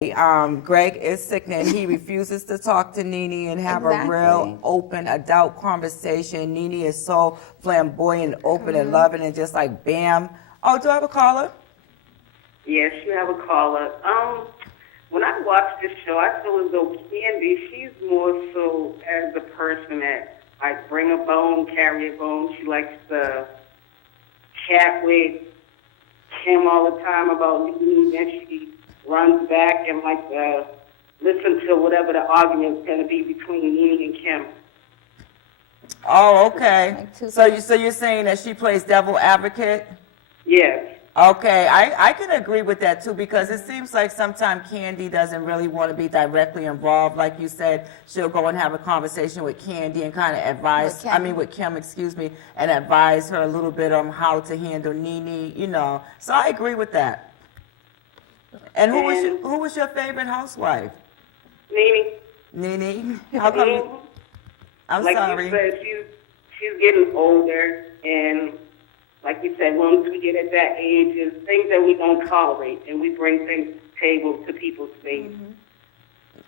Greg is sickening. He refuses to talk to Nene and have a real open adult conversation. Nene is so flamboyant, open and loving, and just like bam. Oh, do I have a caller? Yes, you have a caller. When I watch this show, I feel as though Candy, she's more so as the person that like bring a bone, carry a bone. She likes to chat with Kim all the time about Nene, and she runs back and like listen to whatever the argument's going to be between Nene and Kim. Oh, okay. So you're saying that she plays devil advocate? Yes. Okay, I can agree with that too, because it seems like sometimes Candy doesn't really want to be directly involved. Like you said, she'll go and have a conversation with Candy and kind of advise, with Kim, excuse me, and advise her a little bit on how to handle Nene, you know. So I agree with that. And who was your favorite housewife? Nene. Nene? How come you, I'm like sorry. You said, she's getting older, and like you said, once we get at that age, there's things that we don't tolerate, and we bring things to the table to people's face.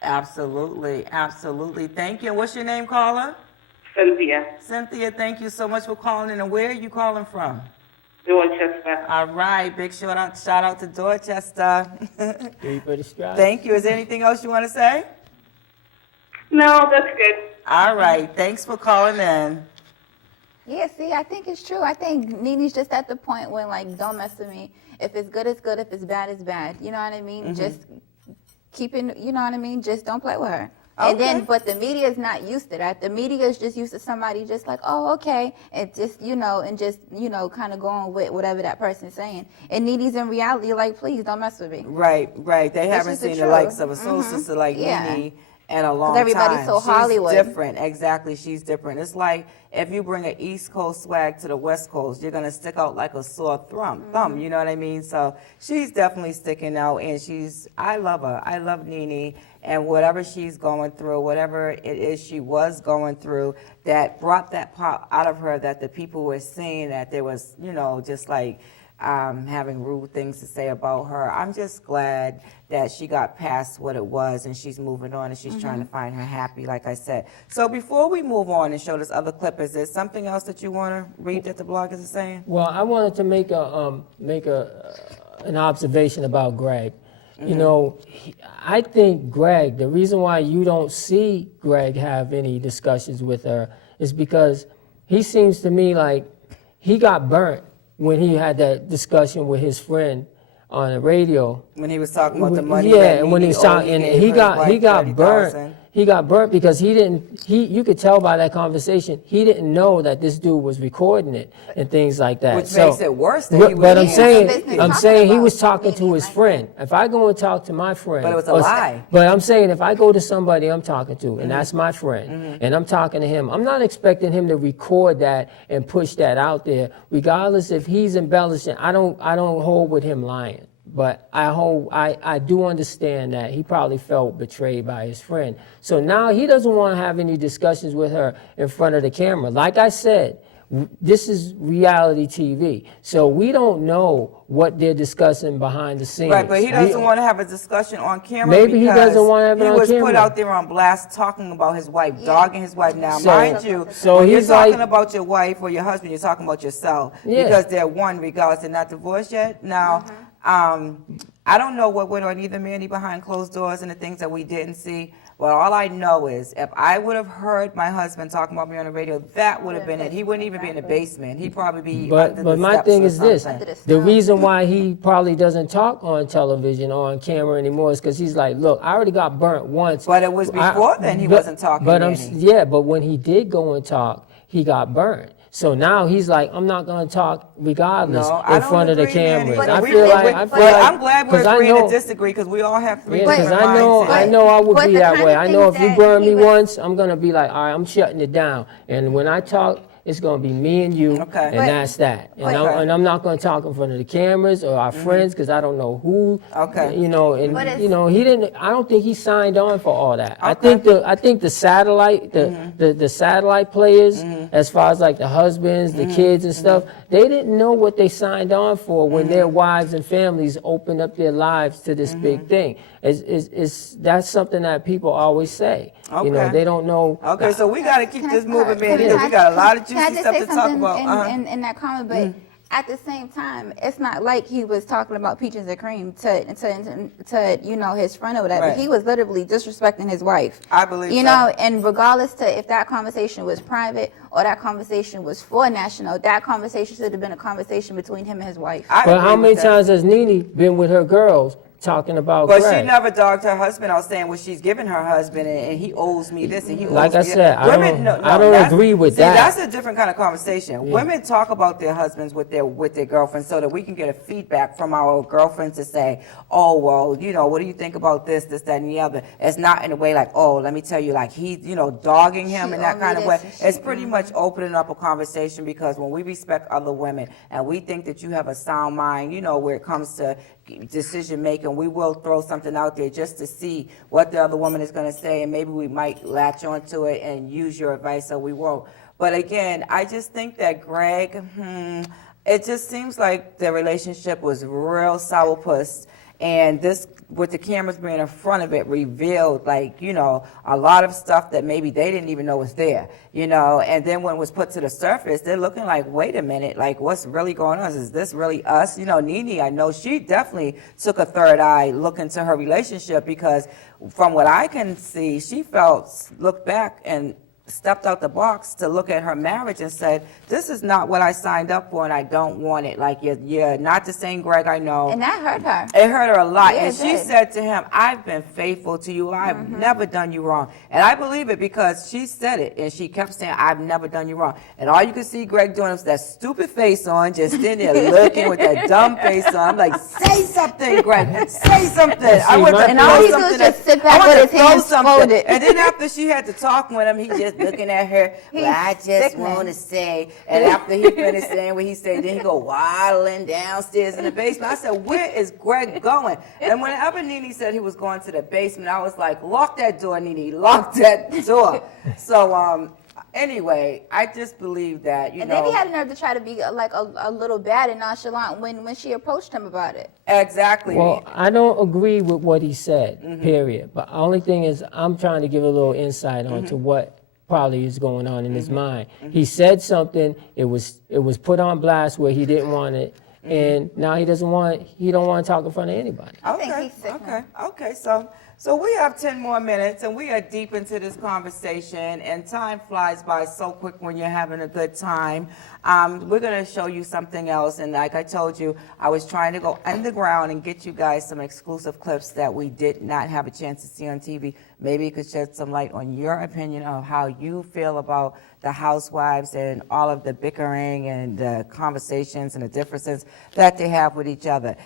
Absolutely, absolutely. Thank you. And what's your name, caller? Cynthia. Cynthia, thank you so much for calling in. And where are you calling from? Dorchester. All right, big shout out to Dorchester. Thank you. Is there anything else you want to say? No, that's good. All right, thanks for calling in. Yeah, see, I think it's true. I think Nene's just at the point when, like, don't mess with me. If it's good, it's good. If it's bad, it's bad. You know what I mean? Just keeping, you know what I mean? Just don't play with her. Okay. And then, but the media is not used to that. The media is just used to somebody just like, oh, okay, and just, kind of going with whatever that person's saying. And Nene's in reality, like, please don't mess with me. Right. They haven't seen the likes of a soul sister like Nene in a long time. Everybody's so Hollywood. She's different. Exactly, she's different. It's like if you bring an East Coast swag to the West Coast, you're gonna stick out like a sore thumb. You know what I mean? So she's definitely sticking out, and I love her. I love Nene, and whatever she's going through, whatever it is she was going through, that brought that pop out of her that the people were saying that there was, just like having rude things to say about her. I'm just glad that she got past what it was and she's moving on and she's trying to find her happy, like I said. So before we move on and show this other clip, is there something else that you want to read that the bloggers are saying? Well, I wanted to make an observation about Greg. You know, I think Greg, the reason why you don't see Greg have any discussions with her is because he seems to me like he got burnt when he had that discussion with his friend on the radio. When he was talking about the money. Yeah, and when he was talking, and he got burnt. He got burnt because you could tell by that conversation, he didn't know that this dude was recording it and things like that. Which makes it worse than he was. But I'm saying he was talking to his friend. If I go and talk to my friend. But it was a lie. But I'm saying if I go to somebody I'm talking to, and that's my friend, and I'm talking to him, I'm not expecting him to record that and push that out there, regardless if he's embellishing. I don't hold with him lying. But I do understand that he probably felt betrayed by his friend. So now he doesn't want to have any discussions with her in front of the camera. Like I said, this is reality TV. So we don't know what they're discussing behind the scenes. Right, but he doesn't want to have a discussion on camera. Maybe he doesn't want to have it on camera. He was put out there on blast talking about his wife, dogging his wife. Now, mind you, so when you're talking about your wife or your husband, you're talking about yourself. Yeah. Because they're one, regardless, they're not divorced yet. Now, I don't know what went on either, Manny, behind closed doors and the things that we didn't see. Well, all I know is if I would have heard my husband talking about me on the radio, that would have been it. He wouldn't even be in the basement. He'd probably be under the But my steps thing or is this. something. The reason why he probably doesn't talk on television or on camera anymore is because he's like, look, I already got burnt once. But it was before then he wasn't talking, But Manny. but when he did go and talk, he got burnt. So now he's like, I'm not going to talk regardless in front of the cameras. I'm glad we're agreeing to disagree because we all have three different mindsets. I know I would be that way. I know if you burn me once, I'm going to be like, all right, I'm shutting it down. And when I talk, it's going to be me and you, and that's that. And I'm not going to talk in front of the cameras or our friends because I don't know who. He didn't. I don't think he signed on for all that. I think the satellite, the satellite players, as far as like the husbands, the kids and stuff, They didn't know what they signed on for when their wives and families opened up their lives to this big thing. That's something that people always say. You know, Okay. they don't know. Okay, so we got to keep Can I- this moving, man, can because I- we got a lot of can I juicy just stuff say to talk something about. in that comment, but at the same time, it's not like he was talking about peaches and cream to you know, his friend or whatever. Right. He was literally disrespecting his wife. I believe you so. know, and regardless to if that conversation was private or that conversation was for national, that conversation should have been a conversation between him and his wife. I But agree how with many that. times has Nene been with her girls talking about But Greg? she never dogged her husband out saying what she's giving her husband, and he owes me this, and he Like owes I me said, that. I don't that's- agree with see, that. That's a different kind of conversation. Women talk about their husbands with their girlfriends so that we can get a feedback from our girlfriends to say, oh, well, you know, what do you think about this, that, and the other? It's not in a way like, oh, let me tell you, like he's, you know, dogging him She in that owe me kind of this way. and she- It's pretty much opening up a conversation, because when we respect other women and we think that you have a sound mind, you know, where it comes to decision making, we will throw something out there just to see what the other woman is going to say, and maybe we might latch onto it and use your advice, or we won't. But again, I just think that Greg, it just seems like the relationship was real sourpuss, and this, with the cameras being in front of it, revealed, like, you know, a lot of stuff that maybe they didn't even know was there, you know. And then when it was put to the surface, they're looking like, wait a minute, like, what's really going on? Is this really us? You know, Nene, I know she definitely took a third eye look into her relationship, because from what I can see, she looked back and stepped out the box to look at her marriage and said, this is not what I signed up for, and I don't want it. Like, you're not the same Greg I know. And that hurt her. It hurt her a lot. Yeah, And it she did. said to him, I've been faithful to you. I've never done you wrong. And I believe it, because she said it, and she kept saying, I've never done you wrong. And all you could see Greg doing was that stupid face on, just standing there looking with that dumb face on. I'm like, say something, Greg. Say something. I want to And throw all he do is something just at- sit back I want with to his throw hands something. folded. And then after she had to talk with him, he just looking at her. He's Well, I just sickening. want to say. And after he finished saying what he said, then he go waddling downstairs in the basement. I said, where is Greg going? And whenever Nene said he was going to the basement, I was like, lock that door, Nene, lock that door. So anyway, I just believe that, you And know. then he had the nerve to try to be like a little bad and nonchalant when she approached him about it. Exactly. Well, I don't agree with what he said, period. But the only thing is, I'm trying to give a little insight onto what probably is going on in his mind. He said something, it was put on blast where he didn't want it, and now he don't want to talk in front of anybody. I think Okay, he's sick okay, okay. So we have 10 more minutes, and we are deep into this conversation, and time flies by so quick when you're having a good time. We're going to show you something else, and like I told you, I was trying to go underground and get you guys some exclusive clips that we did not have a chance to see on TV. Maybe it could shed some light on your opinion of how you feel about the housewives and all of the bickering and the conversations and the differences that they have with each other.